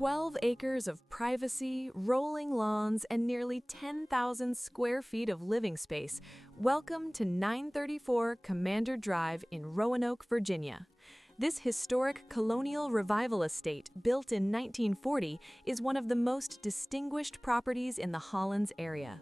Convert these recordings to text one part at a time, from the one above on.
12 acres of privacy, rolling lawns, and nearly 10,000 square feet of living space. Welcome to 934 Commander Drive in Roanoke, Virginia. This historic colonial revival estate, built in 1940, is one of the most distinguished properties in the Hollins area.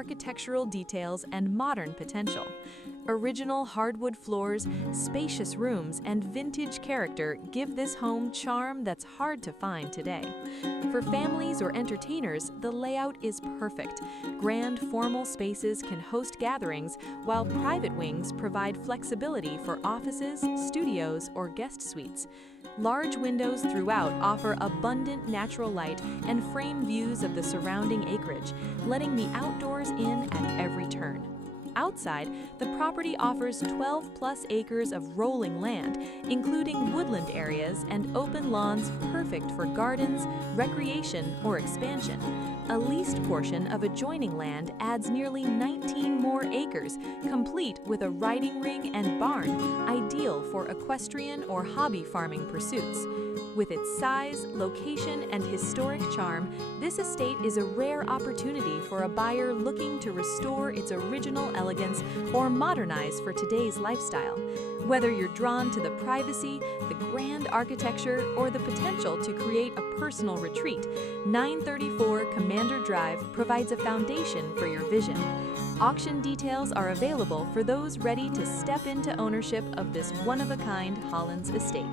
architectural details and modern potential. Original hardwood floors, spacious rooms, and vintage character give this home charm that's hard to find today. For families or entertainers, the layout is perfect. Grand formal spaces can host gatherings, while private wings provide flexibility for offices, studios, or guest suites. Large windows throughout offer abundant natural light and frame views of the surrounding acreage, letting the outdoors in at every turn. Outside, the property offers 12+ acres of rolling land, including woodland areas and open lawns perfect for gardens, recreation, or expansion. A leased portion of adjoining land adds nearly 19 more acres, complete with a riding ring and barn, ideal for equestrian or hobby farming pursuits. With its size, location, and historic charm, this estate is a rare opportunity for a buyer looking to restore its original elegance or modernize for today's lifestyle. Whether you're drawn to the privacy, the grand architecture, or the potential to create a personal retreat, 934 Commander Drive provides a foundation for your vision. Auction details are available for those ready to step into ownership of this one-of-a-kind Hollins estate.